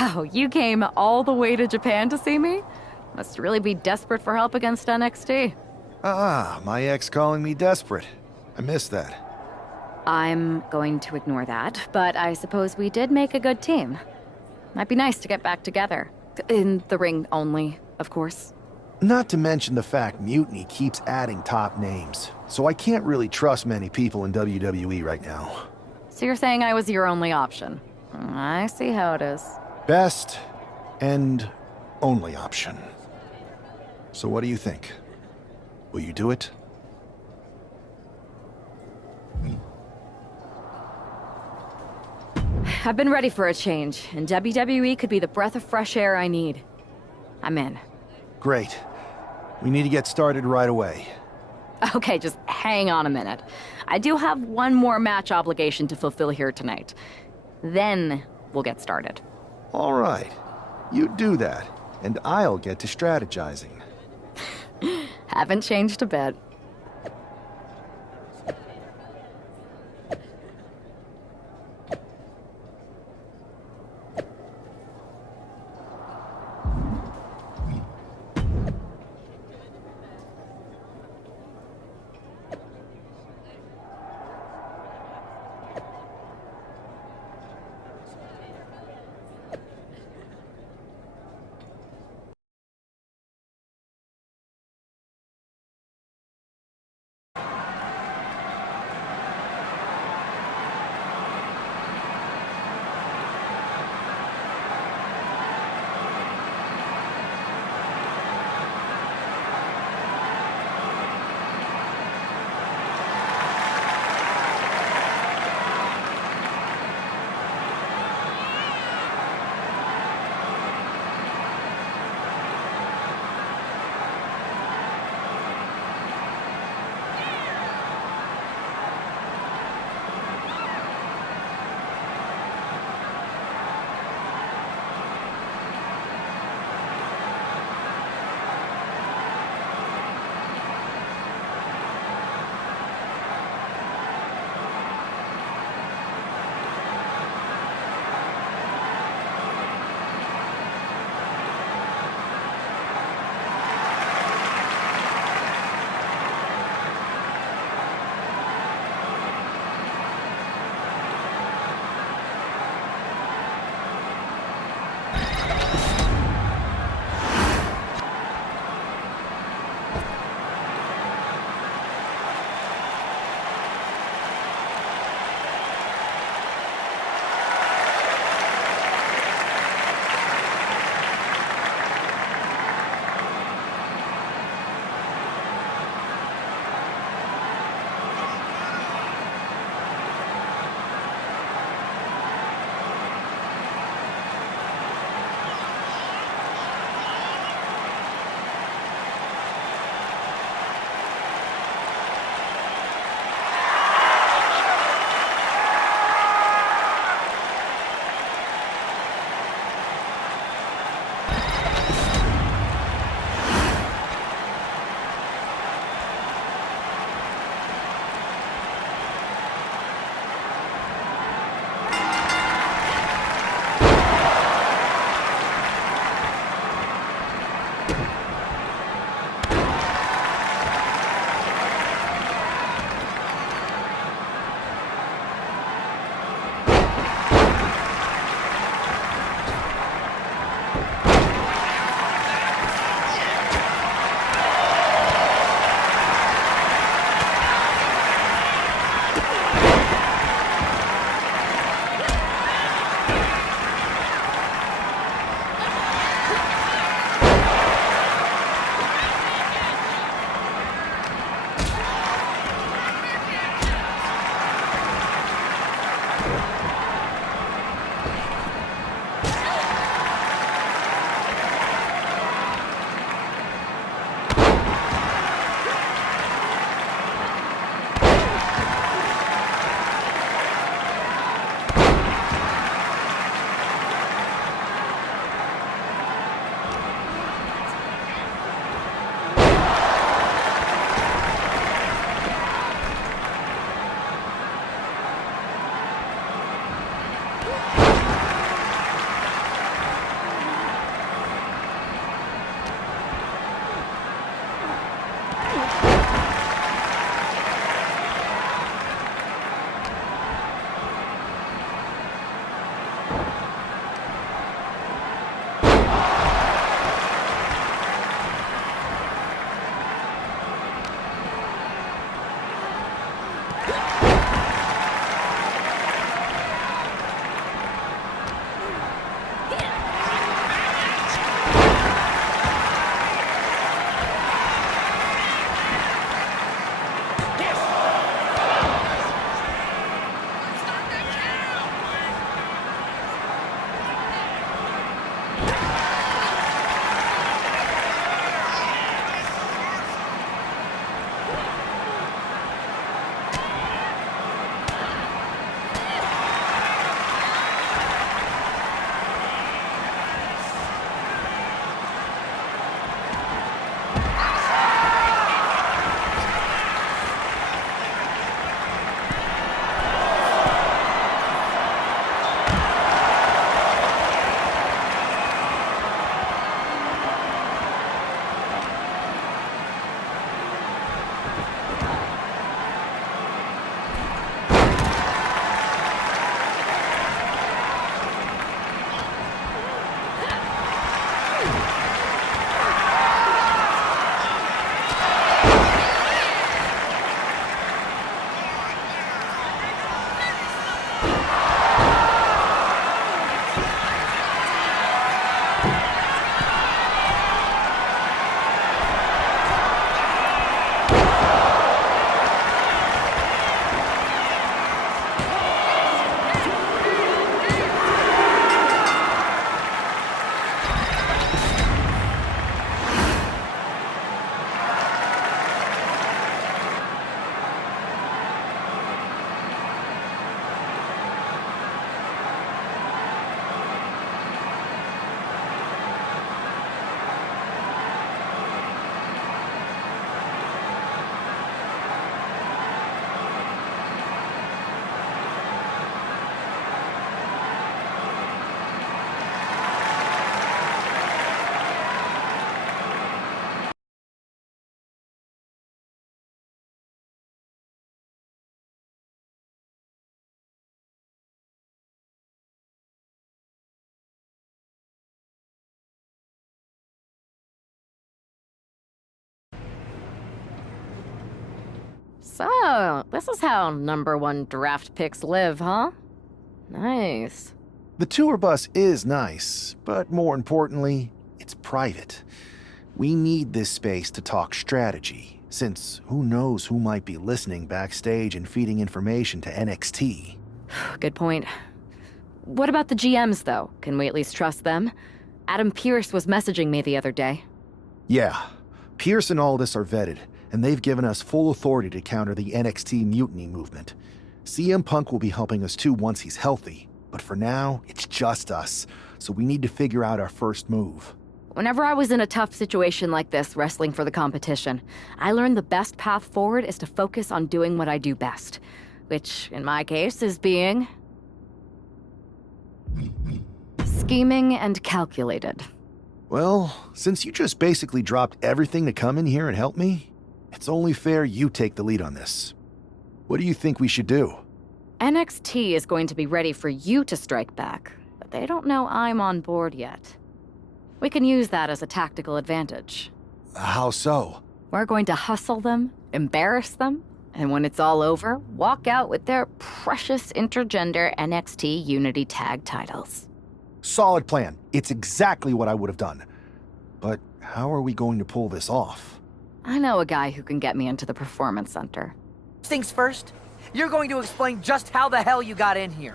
Wow, you came all the way to Japan to see me? Must really be desperate for help against NXT. My ex calling me desperate. I missed that. I'm going to ignore that, but I suppose we did make a good team. Might be nice to get back together. In the ring only, of course. Not to mention the fact Mutiny keeps adding top names, so I can't really trust many people in WWE right now. So you're saying I was your only option? I see how it is. Best and only option. So what do you think? Will you do it? I've been ready for a change, and WWE could be the breath of fresh air I need. I'm in. Great. We need to get started right away. Okay, just hang on a minute. I do have one more match obligation to fulfill here tonight. Then we'll get started. All right. You do that, and I'll get to strategizing. Haven't changed a bit. So, this is how #1 draft picks live, huh? Nice. The tour bus is nice, but more importantly, it's private. We need this space to talk strategy, since who knows who might be listening backstage and feeding information to NXT. Good point. What about the GMs, though? Can we at least trust them? Adam Pearce was messaging me the other day. Yeah, Pierce and Aldis are vetted, and they've given us full authority to counter the NXT Mutiny movement. CM Punk will be helping us too once he's healthy, but for now, it's just us, so we need to figure out our first move. Whenever I was in a tough situation like this, wrestling for the competition, I learned the best path forward is to focus on doing what I do best, which, in my case, is being scheming and calculated. Well, since you just basically dropped everything to come in here and help me, it's only fair you take the lead on this. What do you think we should do? NXT is going to be ready for you to strike back, but they don't know I'm on board yet. We can use that as a tactical advantage. How so? We're going to hustle them, embarrass them, and when it's all over, walk out with their precious intergender NXT Unity tag titles. Solid plan. It's exactly what I would have done. But how are we going to pull this off? I know a guy who can get me into the Performance Center. Things first, you're going to explain just how the hell you got in here.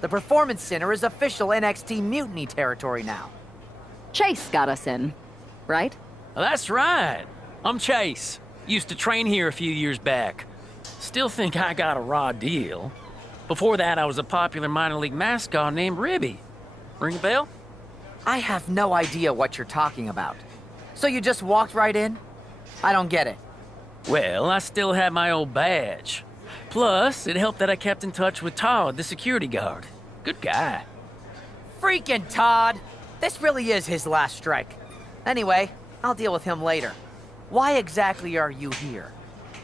The Performance Center is official NXT Mutiny territory now. Chase got us in, right? That's right. I'm Chase. Used to train here a few years back. Still think I got a raw deal. Before that, I was a popular minor league mascot named Ribby. Ring a bell? I have no idea what you're talking about. So you just walked right in? I don't get it. Well, I still had my old badge. Plus, it helped that I kept in touch with Todd, the security guard. Good guy. Freaking Todd! This really is his last strike. Anyway, I'll deal with him later. Why exactly are you here?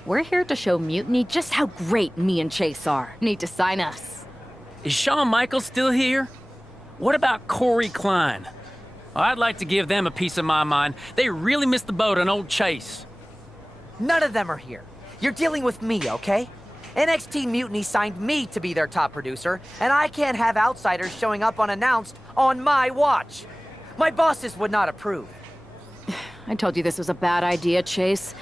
We're here to show Mutiny just how great me and Chase are. Need to sign us. Is Shawn Michaels still here? What about Corey Klein? I'd like to give them a piece of my mind. They really missed the boat on old Chase. None of them are here. You're dealing with me, okay? NXT Mutiny signed me to be their top producer, and I can't have outsiders showing up unannounced on my watch. My bosses would not approve. I told you this was a bad idea, Chase.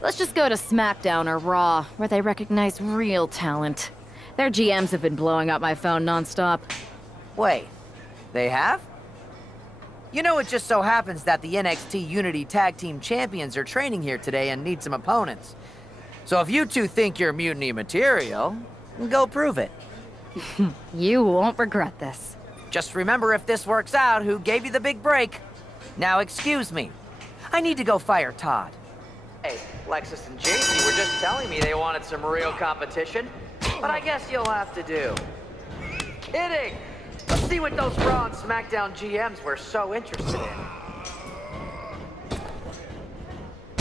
Let's just go to SmackDown or Raw, where they recognize real talent. Their GMs have been blowing up my phone nonstop. Wait, they have? You know, it just so happens that the NXT Unity Tag Team Champions are training here today and need some opponents. So if you two think you're Mutiny material, go prove it. You won't regret this. Just remember, if this works out, who gave you the big break. Now excuse me. I need to go fire Todd. Hey, Lexus and JC were just telling me they wanted some real competition, but I guess you'll have to do. Kidding! Let's see what those Raw and SmackDown GMs were so interested in.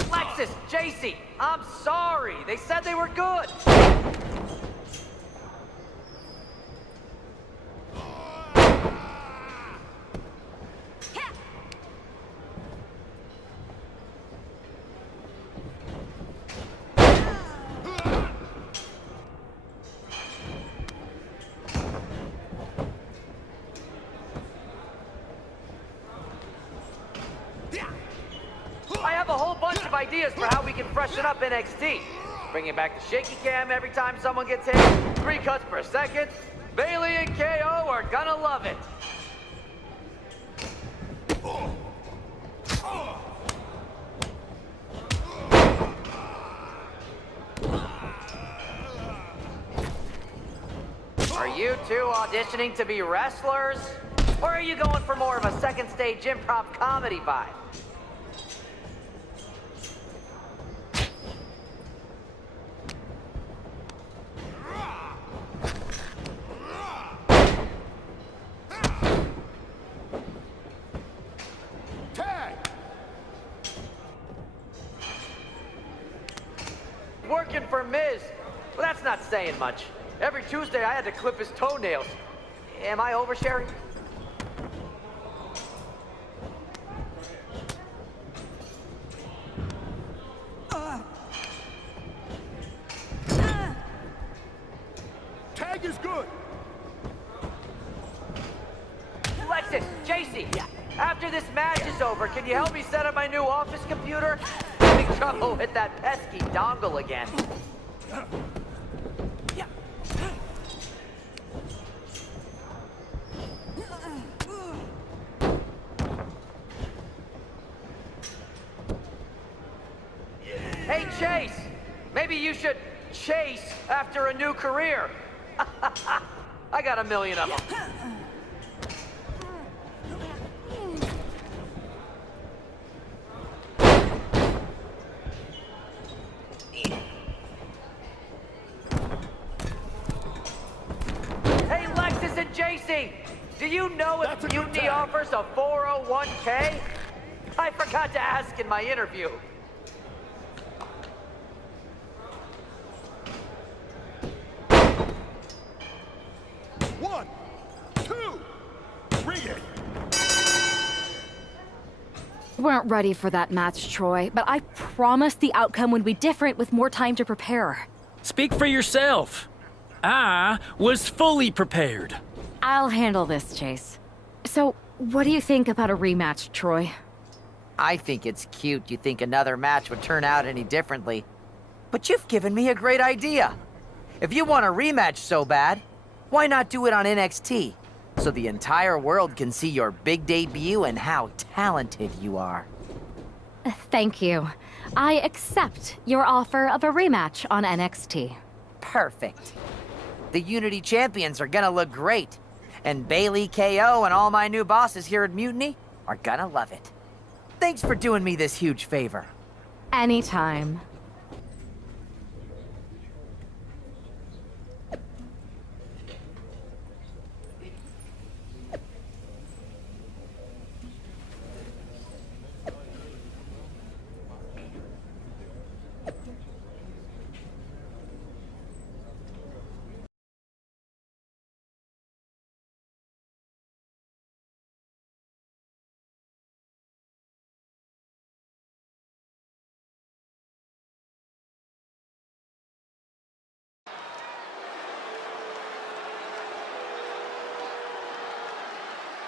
Lexus, JC, I'm sorry. They said they were good. I have a whole bunch of ideas for how we can freshen up NXT. Bringing back the shaky cam every time someone gets hit. 3 cuts per second. Bayley and KO are gonna love it. Are you two auditioning to be wrestlers? Or are you going for more of a second stage improv comedy vibe? Working for Miz. Well, that's not saying much. Every Tuesday I had to clip his toenails. Am I oversharing? After this match is over, can you help me set up my new office computer? Having trouble with that pesky dongle again. Hey, Chase! Maybe you should chase after a new career. I got a million of them. Hey, Lexus and JC! Do you know if Mutiny offers a 401k? I forgot to ask in my interview. One, two, regain. We weren't ready for that match, Troy, but I promise the outcome would be different with more time to prepare. Speak for yourself. I was fully prepared. I'll handle this, Chase. So, what do you think about a rematch, Troy? I think it's cute you think another match would turn out any differently. But you've given me a great idea. If you want a rematch so bad, why not do it on NXT? So the entire world can see your big debut and how talented you are. Thank you. I accept your offer of a rematch on NXT. Perfect. The Unity champions are gonna look great. And Bayley, KO, and all my new bosses here at Mutiny are gonna love it. Thanks for doing me this huge favor. Anytime.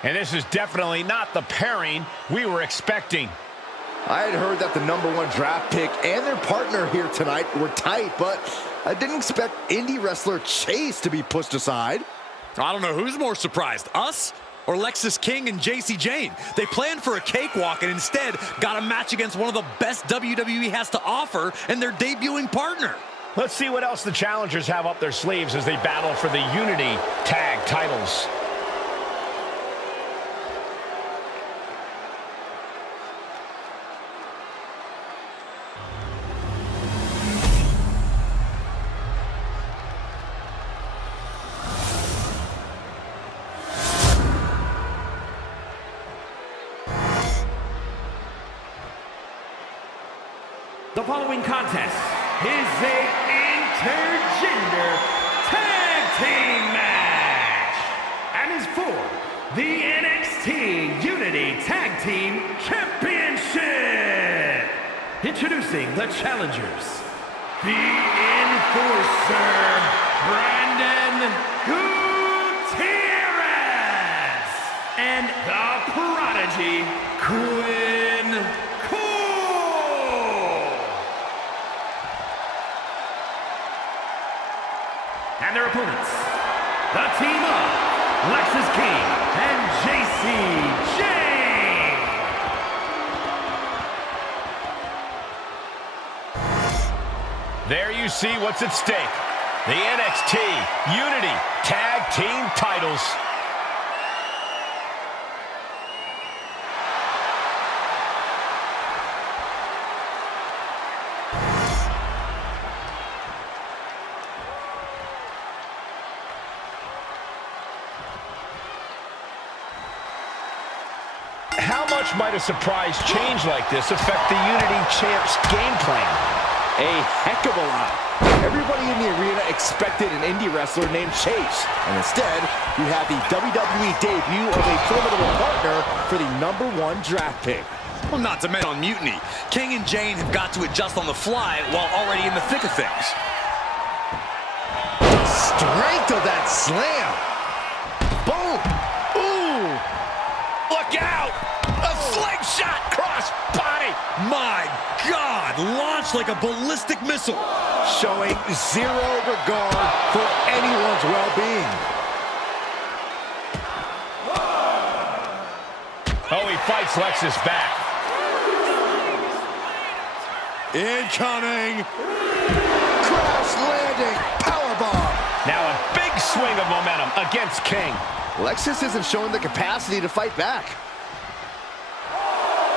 And this is definitely not the pairing we were expecting. I had heard that the #1 draft pick and their partner here tonight were tight, but I didn't expect indie wrestler Chase to be pushed aside. I don't know who's more surprised, us or Lexus King and JC Jane. They planned for a cakewalk and instead got a match against one of the best WWE has to offer and their debuting partner. Let's see what else the challengers have up their sleeves as they battle for the Unity tag titles. The following contest is a intergender tag team match and is for the NXT Unity Tag Team Championship. Introducing the challengers, the Enforcer, Brandon Gutierrez, and the Prodigy, Quinn. And their opponents, the team of Lexus King and JC Jane. There you see what's at stake. The NXT Unity Tag Team titles. How much might a surprise change like this affect the Unity Champs' game plan? A heck of a lot. Everybody in the arena expected an indie wrestler named Chase, and instead, you have the WWE debut of a formidable partner for the #1 draft pick. Well, not to mention on Mutiny. King and Jane have got to adjust on the fly while already in the thick of things. The strength of that slam. Boom. Ooh. Look out! My God, launched like a ballistic missile. Showing zero regard for anyone's well-being. Oh, he fights Lexus back. Incoming. Crash landing. Powerbomb. Now a big swing of momentum against King. Lexus isn't showing the capacity to fight back.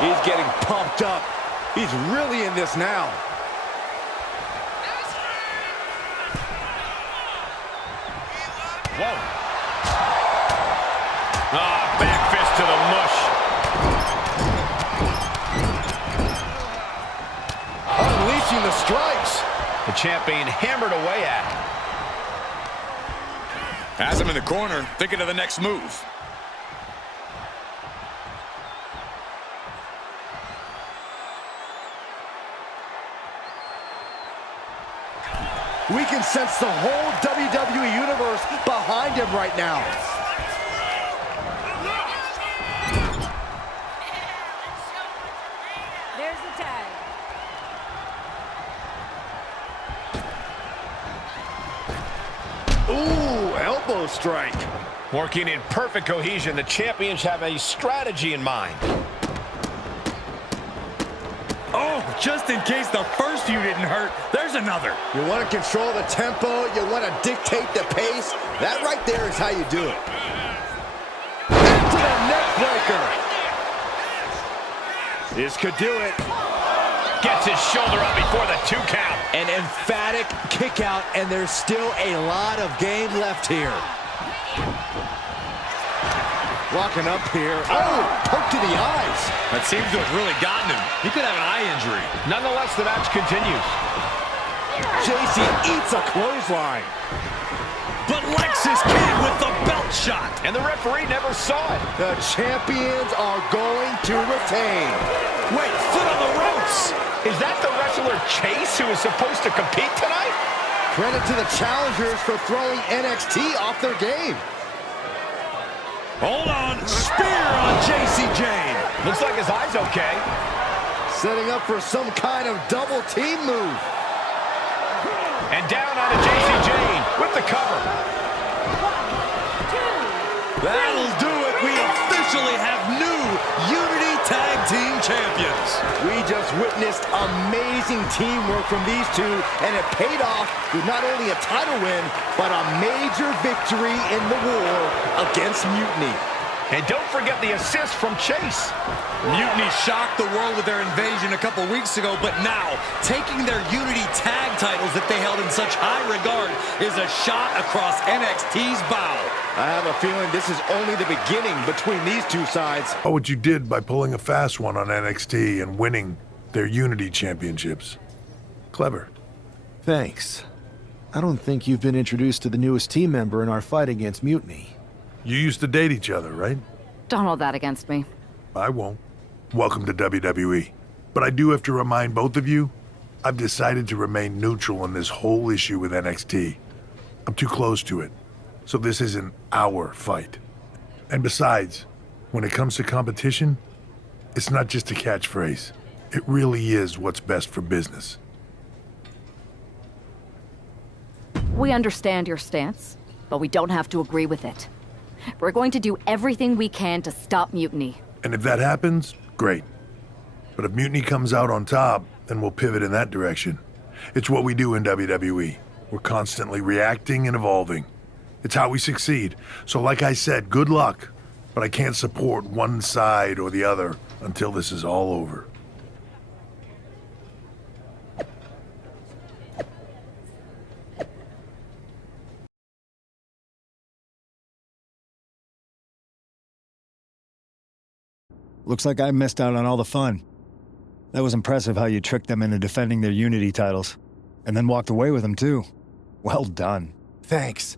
He's getting pumped up. He's really in this now. Whoa. Ah, back fist to the mush. Unleashing the strikes. The champ being hammered away at. Has him in the corner, thinking of the next move. We can sense the whole WWE Universe behind him right now. There's the tag. Ooh, elbow strike. Working in perfect cohesion, the champions have a strategy in mind. Oh, just in case the first few didn't hurt, there's another. You want to control the tempo, you want to dictate the pace. That right there is how you do it. Into the neck breaker. This could do it. Gets his shoulder up before the 2 count. An emphatic kick out, and there's still a lot of game left here. Walking up here. Oh, poke to the eyes. That seems to have really gotten him. He could have an eye injury. Nonetheless, the match continues. JC eats a clothesline. But Lexus King with the belt shot. And the referee never saw it. The champions are going to retain. Wait, foot on the ropes. Is that the wrestler Chase who is supposed to compete tonight? Credit to the challengers for throwing NXT off their game. Hold on, spear on JC Jane. Looks like his eye's okay. Setting up for some kind of double team move. And down onto JC Jane with the cover. That'll do it. We officially have new Unity Tag Team Champions. We just witnessed amazing teamwork from these two, and it paid off with not only a title win, but a major victory in the war against Mutiny. And don't forget the assist from Chase. Mutiny shocked the world with their invasion a couple weeks ago, but now, taking their Unity tag titles that they held in such high regard is a shot across NXT's bow. I have a feeling this is only the beginning between these two sides. Oh, what you did by pulling a fast one on NXT and winning their Unity championships. Clever. Thanks. I don't think you've been introduced to the newest team member in our fight against Mutiny. You used to date each other, right? Don't hold that against me. I won't. Welcome to WWE. But I do have to remind both of you, I've decided to remain neutral in this whole issue with NXT. I'm too close to it. So this isn't our fight. And besides, when it comes to competition, it's not just a catchphrase. It really is what's best for business. We understand your stance, but we don't have to agree with it. We're going to do everything we can to stop Mutiny. And if that happens, great. But if Mutiny comes out on top, then we'll pivot in that direction. It's what we do in WWE. We're constantly reacting and evolving. It's how we succeed. So like I said, good luck. But I can't support one side or the other until this is all over. Looks like I missed out on all the fun. That was impressive how you tricked them into defending their Unity titles. And then walked away with them, too. Well done. Thanks.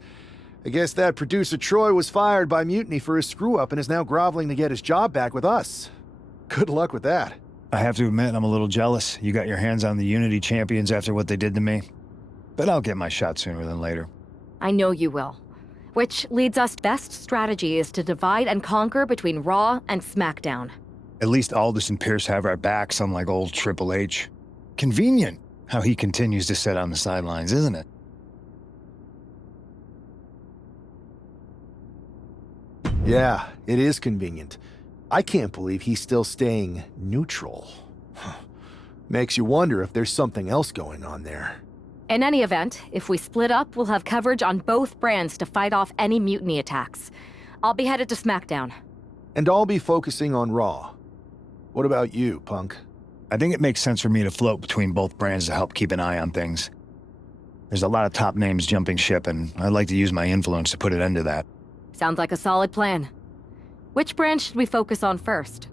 I guess that producer Troy was fired by Mutiny for his screw-up and is now groveling to get his job back with us. Good luck with that. I have to admit, I'm a little jealous. You got your hands on the Unity champions after what they did to me. But I'll get my shot sooner than later. I know you will. Which leads us best strategy is to divide and conquer between Raw and SmackDown. At least Aldous and Pierce have our backs, unlike old Triple H. Convenient how he continues to sit on the sidelines, isn't it? Yeah, it is convenient. I can't believe he's still staying neutral. Makes you wonder if there's something else going on there. In any event, if we split up, we'll have coverage on both brands to fight off any mutiny attacks. I'll be headed to SmackDown. And I'll be focusing on Raw. What about you, Punk? I think it makes sense for me to float between both brands to help keep an eye on things. There's a lot of top names jumping ship, and I'd like to use my influence to put an end to that. Sounds like a solid plan. Which brand should we focus on first?